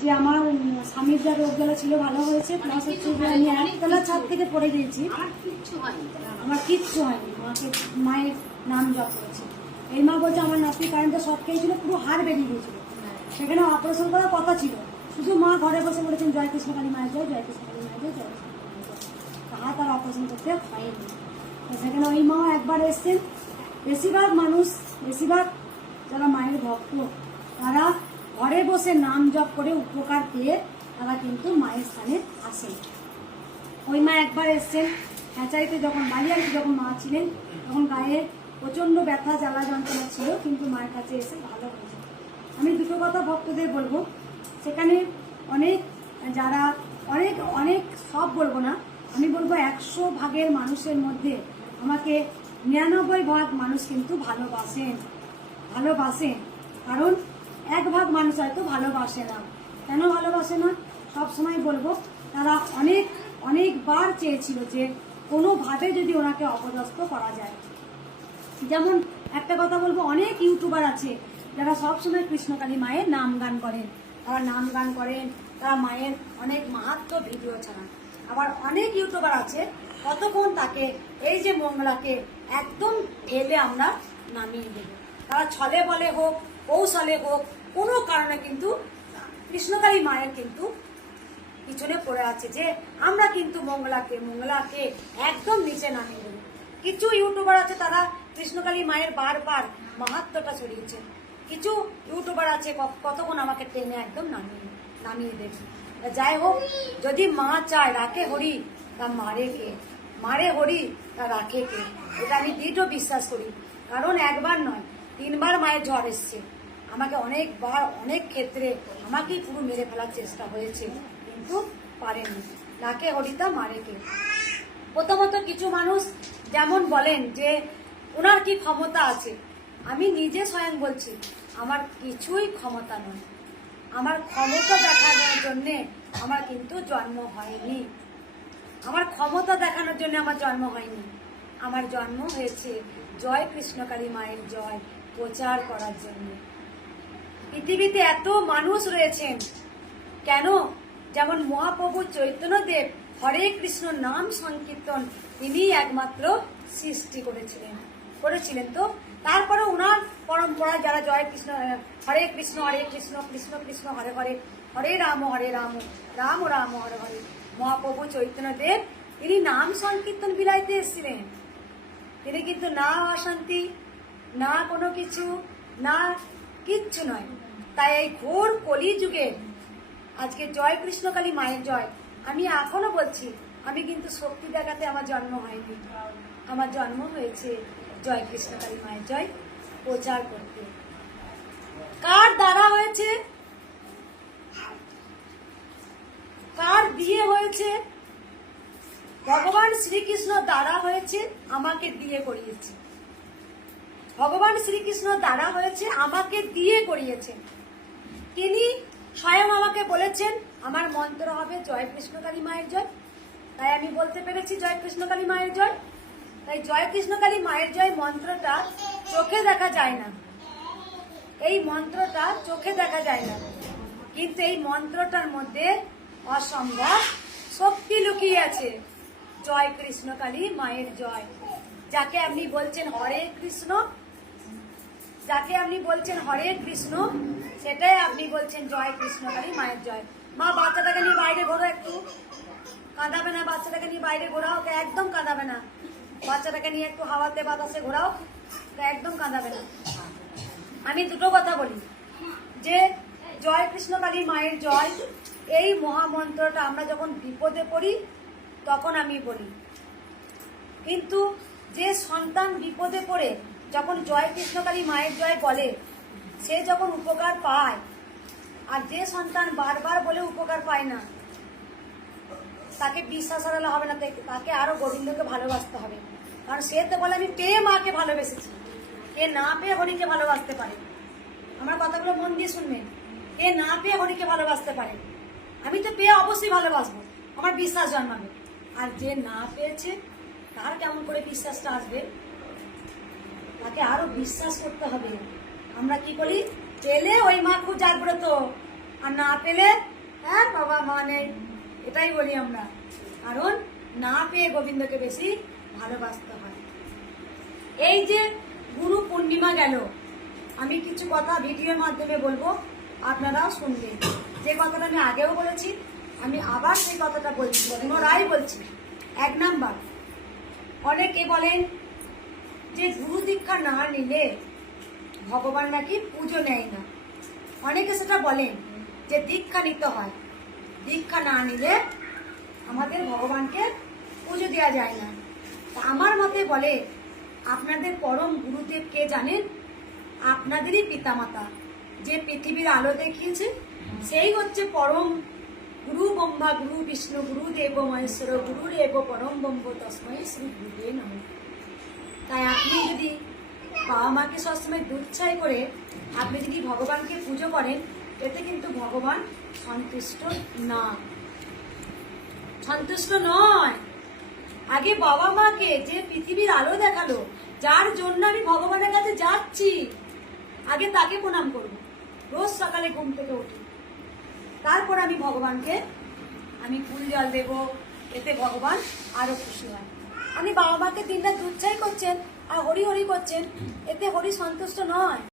যে আমার স্বামীর যা রোগ জ্বালা ছিল ভালো হয়েছে, প্লাস হচ্ছে যে আমি একতলা ছাদ থেকে পড়ে গিয়েছি, আমার কিচ্ছু হয়নি। মায়ের নাম জপ করেছে। এই মা বলছে আমার নাতি কারেন্টে শর্ট খেয়েছিল, পুরো হাড় বেরিয়ে গিয়েছিল, সেখানে অপারেশন করার কথা ছিল, শুধু মা ঘরে বসে বলেছেন জয় কৃষ্ণ কালী মায়ের জয়, জয় কৃষ্ণ কালী মায়ের জয়, জয় কৃষ্ণ কালী মায়ের জয়। তাহা তার অপারেশন করতে হয়নি। সেখানে ওই মাও একবার এসছেন। বেশিরভাগ মানুষ, বেশিরভাগ যারা মায়ের ভক্ত, তারা ঘরে বসে নাম জপ করে উপকার পেয়ে তারা কিন্তু মায়ের স্থানে আসেন। ওই মা একবার এসছেন হ্যাচারিতে, যখন বালিয়াড়িতে যখন মা ছিলেন তখন গায়ে প্রচণ্ড ব্যথা জ্বালা যন্ত্রণা ছিল, কিন্তু মায়ের কাছে এসে ভালো হয়েছে। আমি দুটো কথা ভক্তদের বলবো, সেখানে অনেক যারা অনেক অনেক সব বলবো না, আমি বলবো 100 ভাগের মানুষের মধ্যে আমাকে 99 ভাগ মানুষ কিন্তু ভালোবাসেন। কারণ 1 ভাগ মানুষ হয়তো ভালোবাসে না। কেন ভালোবাসে না সব সময় বলবো, তারা অনেকবার চেয়েছিল যে কোনোভাবে যদি ওনাকে অপদস্থ করা যায়। যেমন একটা কথা বলবো, অনেক ইউটিউবার আছে যারা সবসময় কৃষ্ণকালী মায়ের নাম গান করেন, তারা মায়ের অনেক মাহাত্ম্য ভিডিও ছাড়ান। আবার অনেক ইউটিউবার আছে কতক্ষণ তাকে এই যে মঙ্গলাকে একদম ঢেলে আমরা নামিয়ে দেব, তারা ছলে বলে হোক কৌশলে হোক কোনো কারণে কিন্তু কৃষ্ণকালী মায়ের কিন্তু পিছনে পড়ে আছে যে আমরা কিন্তু মঙ্গলাকে একদম নিচে নামিয়ে দেব। কিছু ইউটিউবার আছে তারা কৃষ্ণকালী মায়ের বারবার মাহাত্ম্যটা ছড়িয়েছে, কিছু ইউটিউবার আছে কতক্ষণ আমাকে টেনে একদম নামিয়ে দেবে। যাই হোক, যদি মা চায় রাখে হরি তা মারে হরি তা রাখে কে, এটা আমি দৃঢ় বিশ্বাস করি। কারণ একবার নয় 3 বার মায়ের জ্বর এসছে, আমাকে অনেকবার অনেক ক্ষেত্রে আমাকেই পুরো মেরে ফেলার চেষ্টা হয়েছে, কিন্তু পারেনি। রাখে হরি তা মারে কে। প্রথমত কিছু মানুষ যেমন বলেন যে ওনার কি ক্ষমতা আছে, আমি নিজে স্বয়ং বলছি আমার কিছুই ক্ষমতা নয়। আমার ক্ষমতা দেখানোর জন্যে আমার কিন্তু জন্ম হয়নি, আমার ক্ষমতা দেখানোর জন্য আমার জন্ম হয়নি। আমার জন্ম হয়েছে জয় কৃষ্ণকালী মায়ের জয় প্রচার করার জন্য। পৃথিবীতে এত মানুষ রয়েছেন কেন, যেমন মহাপ্রভু চৈতন্যদেব হরে কৃষ্ণ নাম সংকীর্তন তিনি একমাত্র সৃষ্টি করেছিলেন তো তারপরে ওনার পরম্পরা যারা জয় কৃষ্ণ হরে কৃষ্ণ কৃষ্ণ কৃষ্ণ হরে হরে, হরে রাম রাম রাম হরে হরে, মহাপ্রভু চৈতন্যদেব তিনি নাম সংকীর্তন বিলাইতে এসেছিলেন। তিনি কিন্তু না অশান্তি না কোনো কিছু না কিচ্ছু নয়। তাই এই ঘোর কলি যুগে আজকে জয় কৃষ্ণকালী মায়ের জয়, আমি এখনো বলছি আমি কিন্তু শক্তি দেখাতে আমার জন্ম হয়নি, আমার জন্ম হয়েছে জয় কৃষ্ণকালী মায়ের জয় প্রচার করতে। কার দ্বারা হয়েছে, কার দিয়ে হয়েছে? ভগবান শ্রীকৃষ্ণ দ্বারা হয়েছে, আমাকে দিয়ে করিয়েছে। ভগবান শ্রীকৃষ্ণ দ্বারা হয়েছে, আমাকে দিয়ে করিয়েছে। তিনি স্বয়ং আমাকে বলেছেন আমার মন্ত্র হবে জয় কৃষ্ণকালী মায়ের জয়, তাই আমি বলতে পেরেছি জয় কৃষ্ণকালী মায়ের জয়। তাই জয় কৃষ্ণকালী মায়ের জয় মন্ত্রটা চোখে দেখা যায় না, এই মন্ত্রটা চোখে দেখা যায় না, কিন্তু এই মন্ত্রটার মধ্যে অসম্ভব শক্তি লুকিয়ে আছে। জয় কৃষ্ণকালী মায়ের জয়, যাকে আপনি বলছেন হরে কৃষ্ণ, সেটাই আপনি বলছেন জয় কৃষ্ণকালী মায়ের জয়। মা বাচ্চাটাকে নিয়ে বাইরে ঘোরো, একটু কাঁদাবে না, বাচ্চাটাকে নিয়ে বাইরে ঘোরাও, ওকে একদম কাঁদাবে না, বাচ্চাটাকে নিয়ে একটু হাওয়াতে বাতাসে ঘোরাও, ওকে একদম কাঁদাবে না। আমি দুটো কথা বলি যে জয় কৃষ্ণকালী মায়ের জয় এই মহামন্ত্রটা আমরা যখন বিপদে পড়ি তখন আমি বলি, কিন্তু যে সন্তান বিপদে পড়ে যখন জয় কৃষ্ণকালী মায়ের জয় বলে সে যখন উপকার পায়, আর যে সন্তান বারবার বলে উপকার পায় না তাকে বিশ্বাস হারালে হবে না, তাকে আরো গোবিন্দকে ভালোবাসতে হবে। কারণ সে তো বলে আমি পেয়ে মাকে ভালোবেসেছি, কে না পেয়ে হরিকে ভালোবাসতে পারে। আমার কথাগুলো মন দিয়ে শুনবেন, কে না পেয়ে হরিকে ভালোবাসতে পারে, আমি তো পেয়ে অবশ্যই ভালোবাসবো, আমার বিশ্বাস জন্মাবে। আর যে না পেয়েছে তার কেমন করে বিশ্বাসটা আসবে, তাকে আরো বিশ্বাস করতে হবে। আমরা কি করি, পেলে ওই মা খুব জাগ্রত, আর না পেলে হ্যাঁ বাবা মা নেই, এটাই বলি আমরা। কারণ না পেয়ে গোবিন্দকে বেশি ভালোবাসতে হয়। এই যে গুরু পূর্ণিমা গেল, আমি কিছু কথা ভিডিওর মাধ্যমে বলবো, আপনারাও শুনবেন। যে কথাটা আমি আগেও বলেছি, আমি আবার সেই কথাটা বলছি, পুনরায় বলছি। 1 নাম্বার, অনেকে বলেন যে গুরু দীক্ষা না নিলে ভগবান নাকি পুজো নেয় না। অনেকে সেটা বলেন যে দীক্ষা নিতে হয়, দীক্ষা না নিলে আমাদের ভগবানকে পুজো দেওয়া যায় না। তা আমার মতে বলে, আপনাদের পরম গুরুদেব কে জানেন? আপনাদেরই পিতামাতা, যে পৃথিবীর আলো দেখিয়েছে, সেই হচ্ছে পরম গুরু ব্রহ্মা গুরু বিষ্ণু গুরু দেব মহেশ্বর গুরুরেব পরম ব্রহ্ম তস্মৈ শ্রী গুরুবে নমঃ। তাই আপনি যদি বাবা মাকে সবসময় দুচ্ছাই করে আপনি যদি ভগবানকে পুজো করেন, এতে কিন্তু ভগবান সন্তুষ্ট না, সন্তুষ্ট নয়। আগে বাবা মাকে, যে পৃথিবীর আলো দেখালো, যার জন্য আমি ভগবানের কাছে যাচ্ছি, আগে তাকে প্রণাম করব। রোজ সকালে ঘুম থেকে উঠি, তারপর আমি ভগবানকে আমি ফুল জল দেব, এতে ভগবান আরো খুশি হয়। আপনি বাবা মাকে দিনটা দুচ্ছাই করছেন আর হরি হরি করছেন, এতে হরি সন্তুষ্ট নয়।